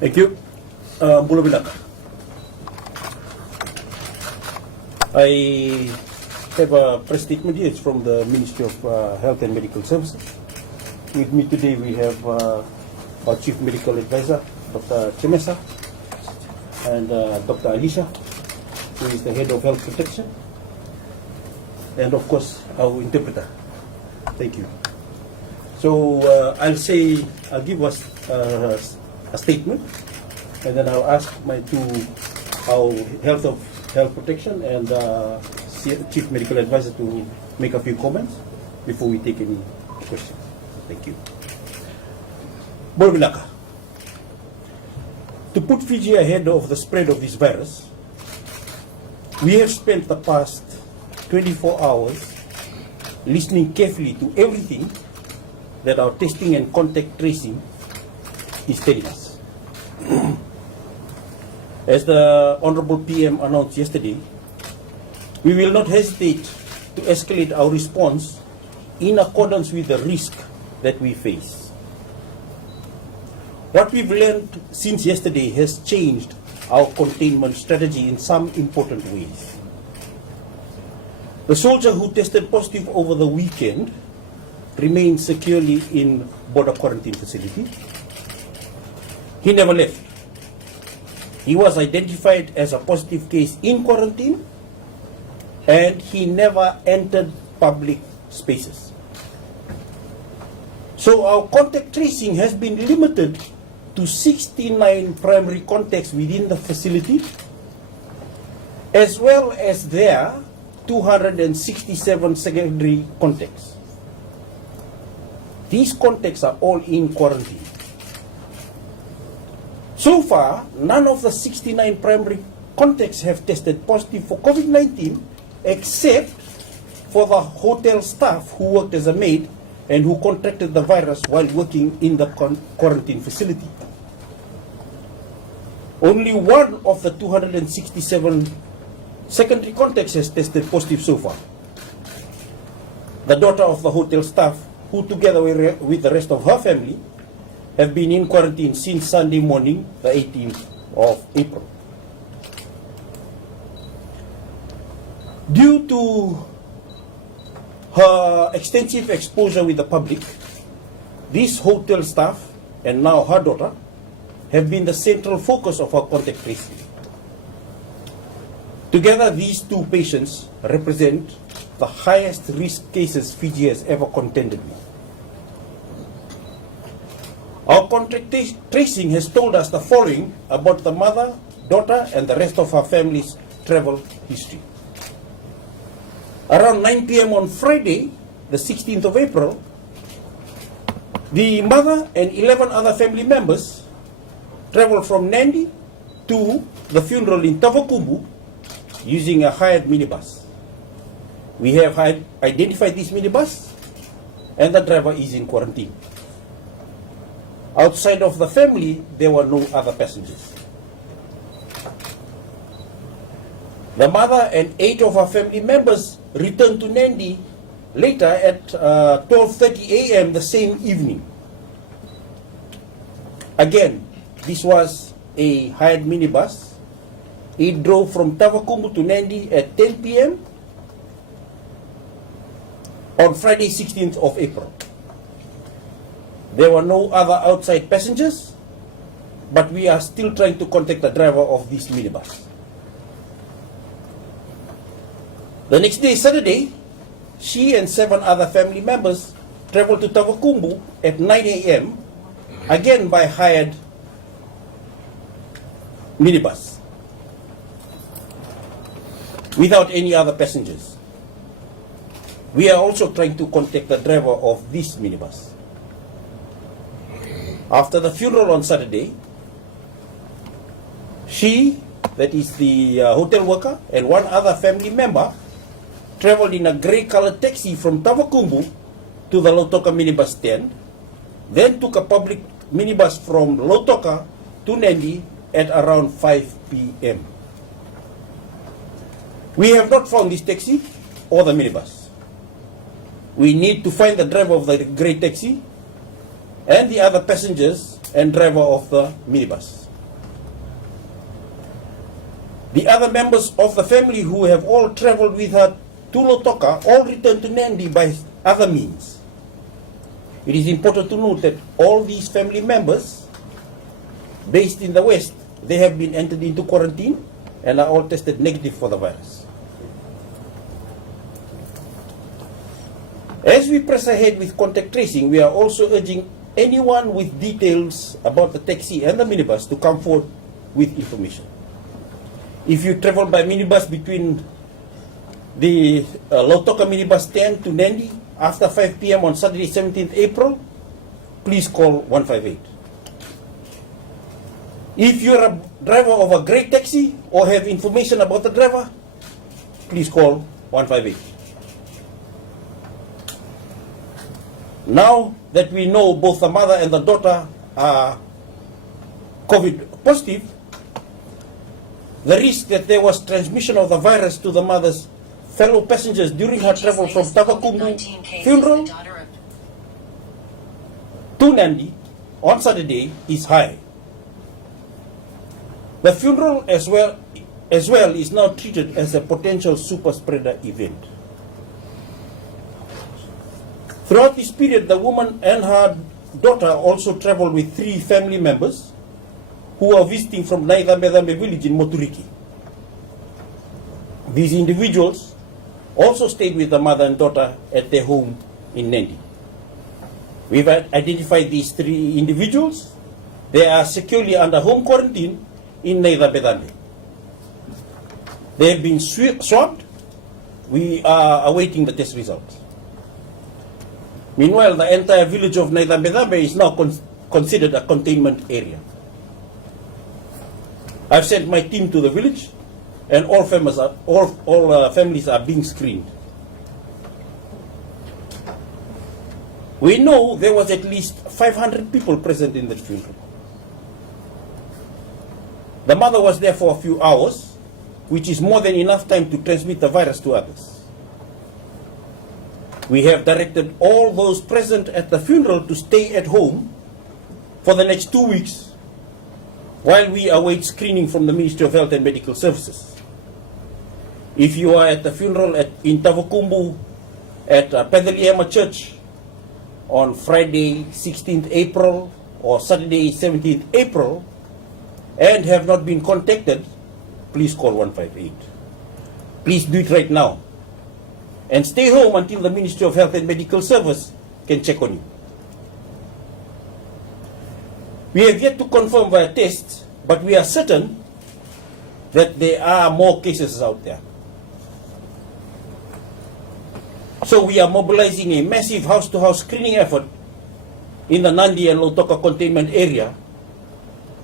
Thank you. Bulabilaka. I have a press statement here. It's from the Ministry of Health and Medical Services. With me today we have our Chief Medical Advisor, Dr. Chemesa, and Dr. Alicia, who is the Head of Health Protection, and of course our interpreter. Thank you. So I'll give us a statement, and then I'll ask our Health Protection and Chief Medical Advisor to make a few comments before we take any questions. Thank you. Bulabilaka. To put Fiji ahead of the spread of this virus, we have spent the past 24 hours listening carefully to everything that our testing and contact tracing is telling us. As the Honorable PM announced yesterday, we will not hesitate to escalate our response in accordance with the risk that we face. What we've learned since yesterday has changed our containment strategy in some important ways. The soldier who tested positive over the weekend remains securely in border quarantine facility. He never left. He was identified as a positive case in quarantine, and he never entered public spaces. So our contact tracing has been limited to 69 primary contacts within the facility, as well as their 267 secondary contacts. These contacts are all in quarantine. So far, none of the 69 primary contacts have tested positive for COVID-19 except for the hotel staff who worked as a maid and who contracted the virus while working in the quarantine facility. Only one of the 267 secondary contacts has tested positive so far. The daughter of the hotel staff, who together with the rest of her family have been in quarantine since Sunday morning, the 18th of April. Due to her extensive exposure with the public, this hotel staff and now her daughter have been the central focus of our contact tracing. Together, these two patients represent the highest risk cases Fiji has ever contended with. Our contact tracing has told us the following about the mother, daughter, and the rest of her family's travel history. Around 9 p.m. on Friday, the 16th of April, the mother and 11 other family members traveled from Nandi to the funeral in Tavakubu using a hired minibus. We have identified this minibus, and the driver is in quarantine. Outside of the family, there were no other passengers. The mother and 8 of her family members returned to Nandi later at 12:30 a.m. the same evening. Again, this was a hired minibus. It drove from Tavakubu to Nandi at 10 p.m. on Friday, 16th of April. There were no other outside passengers, but we are still trying to contact the driver of this minibus. The next day, Saturday, she and 7 other family members traveled to Tavakubu at 9 a.m., again by hired minibus, without any other passengers. We are also trying to contact the driver of this minibus. After the funeral on Saturday, she, that is the hotel worker, and 1 other family member traveled in a grey-colored taxi from Tavakubu to the Lautoka minibus stand, then took a public minibus from Lautoka to Nandi at around 5 p.m. We have not found this taxi or the minibus. We need to find the driver of the grey taxi and the other passengers and driver of the minibus. The other members of the family who have all traveled with her to Lautoka all returned to Nandi by other means. It is important to note that all these family members based in the West, they have been entered into quarantine and are all tested negative for the virus. As we press ahead with contact tracing, we are also urging anyone with details about the taxi and the minibus to come forward with information. If you travel by minibus between the Lautoka minibus stand to Nandi after 5 p.m. on Saturday 17th April, please call 158. If you're a driver of a grey taxi or have information about the driver, please call 158. Now that we know both the mother and the daughter are COVID positive, the risk that there was transmission of the virus to the mother's fellow passengers during her travel from Tavakubu funeral to Nandi on Saturday is high. The funeral as well is now treated as a potential super spreader event. Throughout this period, the woman and her daughter also traveled with 3 family members who are visiting from Fijivillage village in Moturiki. These individuals also stayed with the mother and daughter at their home in Nandi. We've identified these 3 individuals. They are securely under home quarantine in Fijivillage. They have been swabbed. We are awaiting the test results. Meanwhile, the entire village of Fijivillage is now considered a containment area. I've sent my team to the village, and all families are being screened. We know there was at least 500 people present in the funeral. The mother was there for a few hours, which is more than enough time to transmit the virus to others. We have directed all those present at the funeral to stay at home for the next 2 weeks while we await screening from the Ministry of Health and Medical Services. If you are at the funeral in Tavakubu at Pedaliema Church on Friday 16th April or Saturday 17th April and have not been contacted, please call 158. Please do it right now. And stay home until the Ministry of Health and Medical Service can check on you. We have yet to confirm via tests, but we are certain that there are more cases out there. So we are mobilizing a massive house-to-house screening effort in the Nandi and Lautoka containment area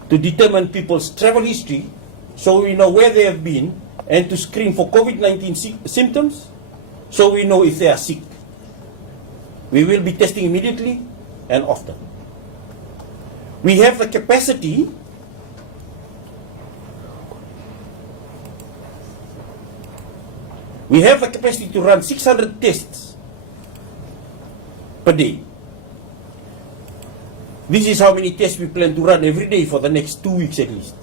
to determine people's travel history so we know where they have been and to screen for COVID-19 symptoms so we know if they are sick. We will be testing immediately and often. We have the capacity to run 600 tests per day. This is how many tests we plan to run every day for the next 2 weeks at least.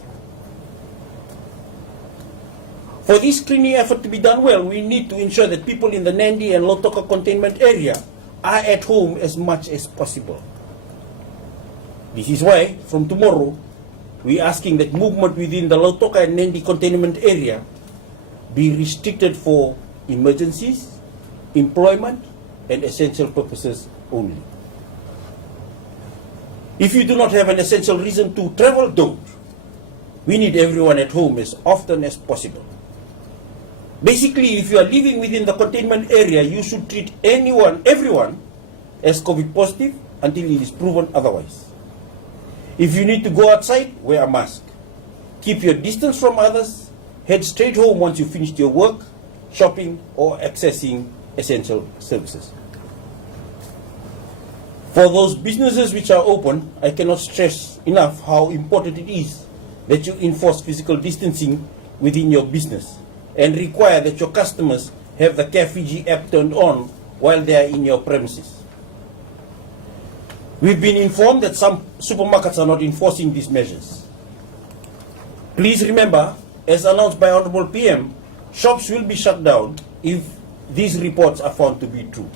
For this screening effort to be done well, we need to ensure that people in the Nandi and Lautoka containment area are at home as much as possible. This is why, from tomorrow, we are asking that movement within the Lautoka and Nandi containment area be restricted for emergencies, employment, and essential purposes only. If you do not have an essential reason to travel, don't. We need everyone at home as often as possible. Basically, if you are living within the containment area, you should treat everyone as COVID positive until it is proven otherwise. If you need to go outside, wear a mask. Keep your distance from others. Head straight home once you finished your work, shopping, or accessing essential services. For those businesses which are open, I cannot stress enough how important it is that you enforce physical distancing within your business and require that your customers have the Care Fiji app turned on while they are in your premises. We've been informed that some supermarkets are not enforcing these measures. Please remember as announced by Honorable PM, shops will be shut down if these reports are found to be true.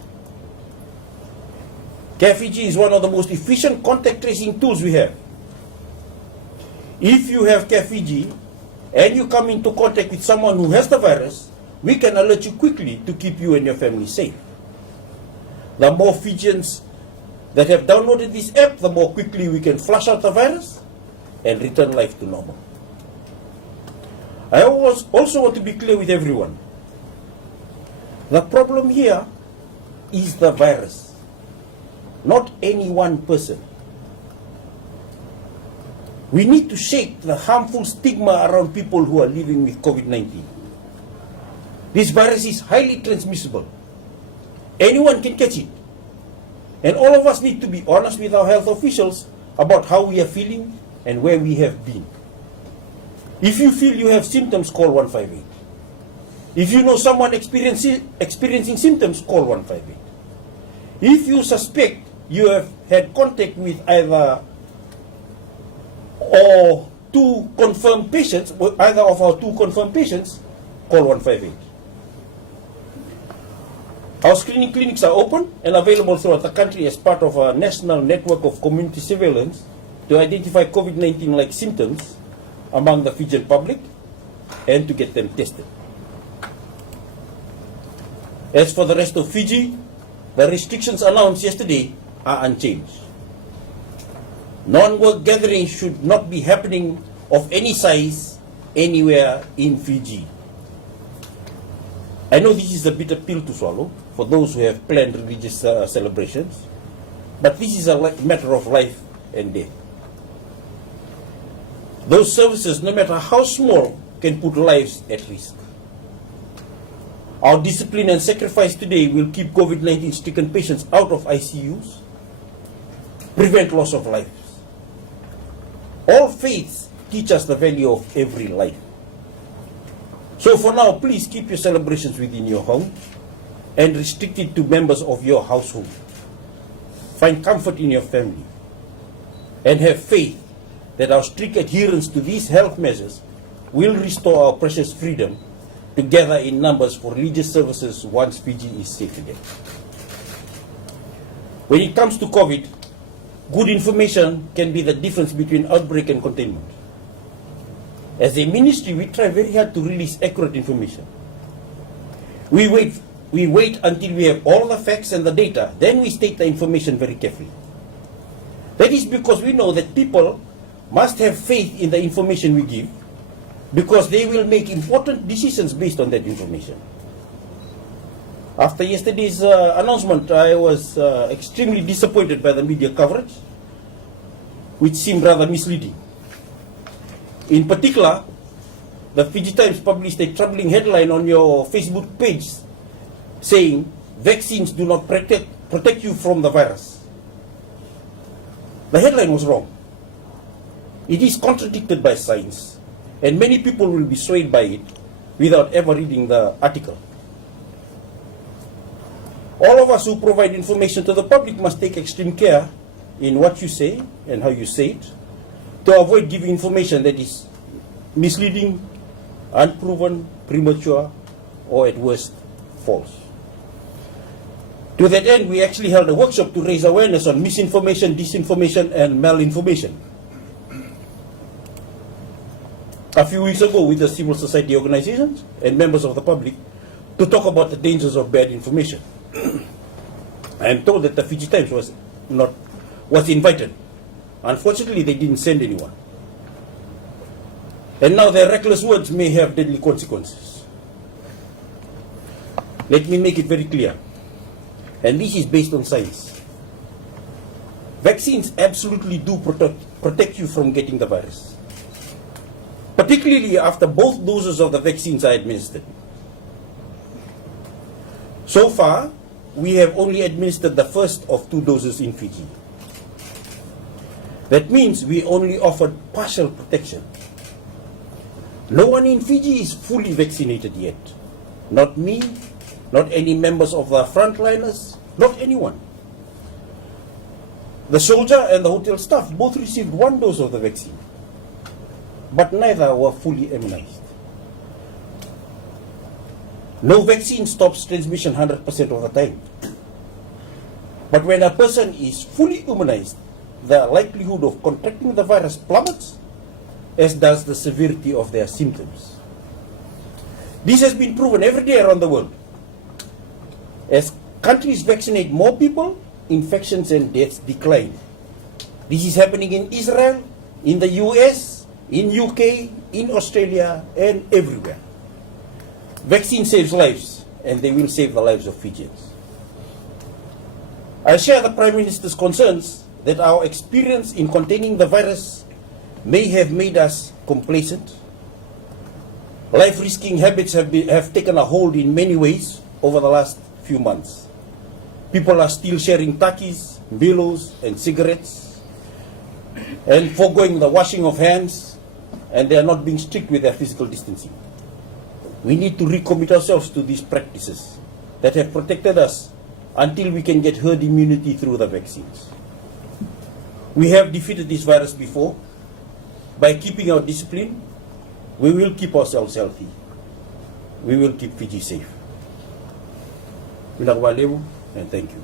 Fiji is one of the most efficient contact tracing tools we have. If you have Fiji and you come into contact with someone who has the virus, we can alert you quickly to keep you and your family safe. The more Fijians that have downloaded this app, the more quickly we can flush out the virus and return life to normal. I also want to be clear with everyone. The problem here is the virus, not any one person. We need to shake the harmful stigma around people who are living with COVID-19. This virus is highly transmissible. Anyone can catch it. And all of us need to be honest with our health officials about how we are feeling and where we have been. If you feel you have symptoms, call 158. If you know someone experiencing symptoms, call 158. If you suspect you have had contact with either or two confirmed patients, either of our two confirmed patients, call 158. Our screening clinics are open and available throughout the country as part of a national network of community surveillance to identify COVID-19-like symptoms among the Fijian public and to get them tested. As for the rest of Fiji, the restrictions announced yesterday are unchanged. Non-work gatherings should not be happening of any size anywhere in Fiji. I know this is a bitter pill to swallow for those who have planned religious celebrations, but this is a matter of life and death. Those services, no matter how small, can put lives at risk. Our discipline and sacrifice today will keep COVID-19 stricken patients out of ICUs, prevent loss of lives. All faiths teach us the value of every life. So for now, please keep your celebrations within your home and restrict it to members of your household. Find comfort in your family and have faith that our strict adherence to these health measures will restore our precious freedom to gather in numbers for religious services once Fiji is safe again. When it comes to COVID, good information can be the difference between outbreak and containment. As a ministry, we try very hard to release accurate information. We wait until we have all the facts and the data, then we state the information very carefully. That is because we know that people must have faith in the information we give, because they will make important decisions based on that information. After yesterday's announcement, I was extremely disappointed by the media coverage, which seemed rather misleading. In particular, the Fiji Times published a troubling headline on your Facebook page saying, "Vaccines do not protect you from the virus." The headline was wrong. It is contradicted by science, and many people will be swayed by it without ever reading the article. All of us who provide information to the public must take extreme care in what you say and how you say it, to avoid giving information that is misleading, unproven, premature, or at worst, false. To that end, we actually held a workshop to raise awareness on misinformation, disinformation, and malinformation a few weeks ago with the civil society organizations and members of the public to talk about the dangers of bad information. I am told that the Fiji Times was invited. Unfortunately, they didn't send anyone. And now their reckless words may have deadly consequences. Let me make it very clear, and this is based on science. Vaccines absolutely do protect you from getting the virus, particularly after both doses of the vaccines are administered. So far, we have only administered the first of 2 doses in Fiji. That means we only offered partial protection. No one in Fiji is fully vaccinated yet. Not me, not any members of the frontliners, not anyone. The soldier and the hotel staff both received 1 dose of the vaccine, but neither were fully immunized. No vaccine stops transmission 100% of the time. But when a person is fully immunized, the likelihood of contracting the virus plummets, as does the severity of their symptoms. This has been proven every day around the world. As countries vaccinate more people, infections and deaths decline. This is happening in Israel, in the US, in UK, in Australia, and everywhere. Vaccine saves lives, and they will save the lives of Fijians. I share the Prime Minister's concerns that our experience in containing the virus may have made us complacent. Life-risking habits have taken a hold in many ways over the last few months. People are still sharing takis, billows, and cigarettes, and foregoing the washing of hands, and they are not being strict with their physical distancing. We need to recommit ourselves to these practices that have protected us until we can get herd immunity through the vaccines. We have defeated this virus before. By keeping our discipline, we will keep ourselves healthy. We will keep Fiji safe. And thank you.